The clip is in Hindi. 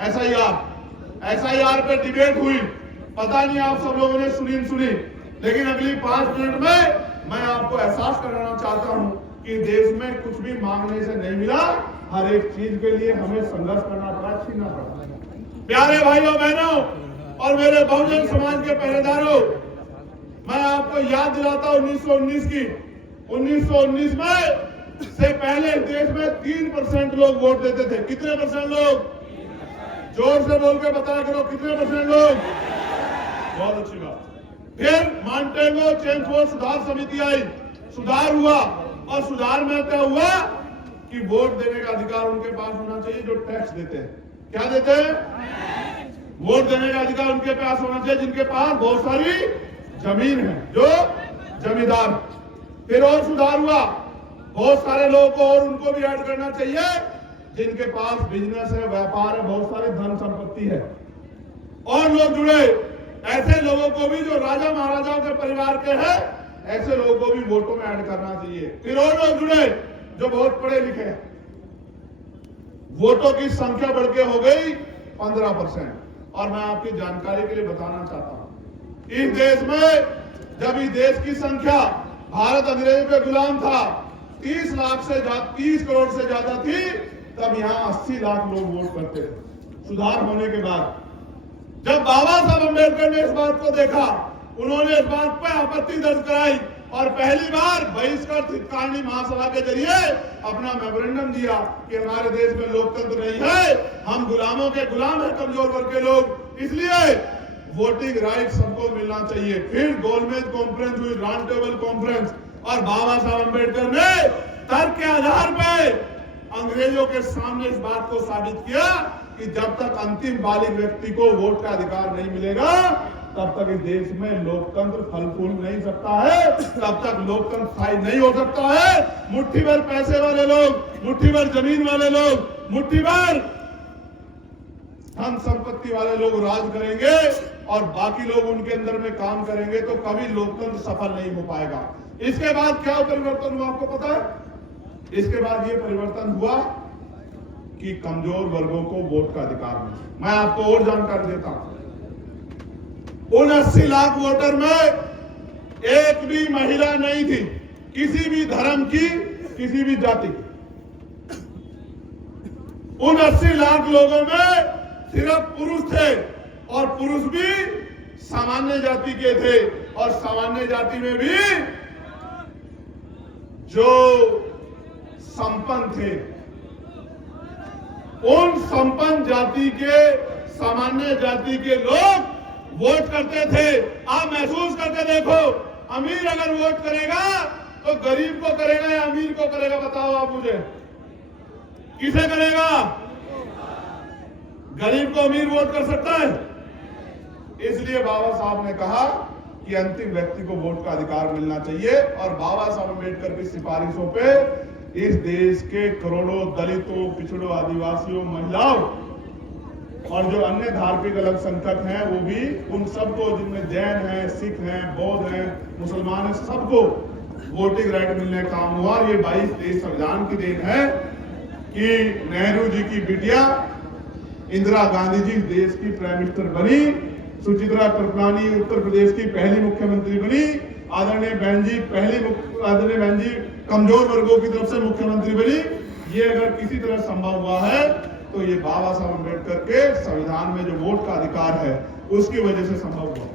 एसआईआर पे डिबेट हुई, पता नहीं आप सब लोगों ने सुनी, लेकिन अगली 5 मिनट में मैं आपको एहसास कराना चाहता हूं कि देश में कुछ भी मांगने से नहीं मिला, हर एक चीज के लिए हमें संघर्ष करना पड़ा, छीनना पड़ा। प्यारे भाइयों बहनों और मेरे बहुजन समाज के पहरेदारों, मैं आपको याद दिलाता हूं 1919 की। 1919 में से पहले देश में 3% लोग वोट देते थे। कितने परसेंट लोग? जोर से बोल के बता करो, कितने परसेंट लोग? बहुत अच्छी बात। फिर मॉन्टेगो चेमस्फोर्ड सुधार समिति आई, सुधार हुआ, और सुधार में क्या हुआ कि वोट देने का अधिकार उनके पास होना चाहिए जो टैक्स देते हैं। क्या देते हैं? वोट देने का अधिकार उनके पास होना चाहिए जिनके पास बहुत सारी जमीन है, जो जमींदार। फिर और सुधार हुआ, बहुत सारे लोगों को और उनको भी ऐड करना चाहिए जिनके पास बिजनेस है, व्यापार है, बहुत सारी धन संपत्ति है, और लोग जुड़े। ऐसे लोगों को भी जो राजा महाराजाओं के परिवार के हैं, ऐसे लोगों को भी वोटों में ऐड करना चाहिए। फिर और लोग जुड़े जो बहुत पढ़े लिखे हैं। वोटों की संख्या बढ़ के हो गई 15%। और मैं आपकी जानकारी के लिए बताना चाहता हूं, इस देश में जब इस देश की संख्या, भारत अंग्रेजों के गुलाम था, 30 करोड़ से ज्यादा थी, तब यहां 80 लाख लोग वोट करते थे। सुधार होने के बाद जब बाबा साहब अम्बेडकर ने इस बात को देखा, उन्होंने इस बात पर आपत्ति दर्ज कराई और पहली बार बहिष्कृत हितकारिणी महासभा के जरिए अपना मेमोरेंडम दिया कि हमारे देश में लोकतंत्र नहीं है, हम गुलामों के गुलाम हैं, कमजोर वर्ग के लोग, इसलिए वोटिंग राइट सबको मिलना चाहिए। फिर गोलमेज कॉन्फ्रेंस हुई, राउंड टेबल कॉन्फ्रेंस, और बाबा साहब अम्बेडकर ने तर्क के आधार पर अंग्रेजों के सामने इस बात को साबित किया कि जब तक अंतिम बालिग व्यक्ति को वोट का अधिकार नहीं मिलेगा, तब तक इस देश में लोकतंत्र फल फूल नहीं सकता है, तब तक लोकतंत्र स्थायी नहीं हो सकता है। मुट्ठी भर पैसे वाले लोग, मुट्ठी भर जमीन वाले लोग, मुट्ठी भर धन संपत्ति वाले लोग राज करेंगे और बाकी लोग उनके अंदर में काम करेंगे, तो कभी लोकतंत्र सफल नहीं हो पाएगा। इसके बाद क्या परिवर्तन हुआ आपको पता है? इसके बाद ये परिवर्तन हुआ कि कमजोर वर्गों को वोट का अधिकार मिला। मैं आपको और जानकारी देता हूं, उन 80 लाख वोटर में एक भी महिला नहीं थी, किसी भी धर्म की, किसी भी जाति की। उन 80 लाख लोगों में सिर्फ पुरुष थे, और पुरुष भी सामान्य जाति के थे, और सामान्य जाति में भी जो संपन्न थे। उन संपन्न जाति के, सामान्य जाति के लोग वोट करते थे। आप महसूस करके देखो, अमीर अगर वोट करेगा तो गरीब को करेगा या अमीर को करेगा? बताओ आप मुझे, किसे करेगा? गरीब को अमीर वोट कर सकता है? इसलिए बाबा साहब ने कहा कि अंतिम व्यक्ति को वोट का अधिकार मिलना चाहिए, और बाबा साहब अम्बेडकर की सिफारिशों पे इस देश के करोड़ों दलितों, पिछड़ों, आदिवासियों, महिलाओं और जो अन्य धार्मिक अल्पसंख्यक हैं, वो भी, उन सबको, जिनमें जैन हैं, सिख हैं, बौद्ध हैं, मुसलमान हैं, सबको वोटिंग राइट मिलने का काम हुआ। ये 22 देश संविधान की देन है कि नेहरू जी की बिटिया इंदिरा गांधी जी देश की प्राइम मिनिस्टर बनी, सुचित्रा कृपलानी उत्तर प्रदेश की पहली मुख्यमंत्री बनी, आदरणीय बहन जी कमजोर वर्गों की तरफ से मुख्यमंत्री बनी। ये अगर किसी तरह संभव हुआ है तो ये बाबा साहब अम्बेडकर के संविधान में जो वोट का अधिकार है उसकी वजह से संभव हुआ।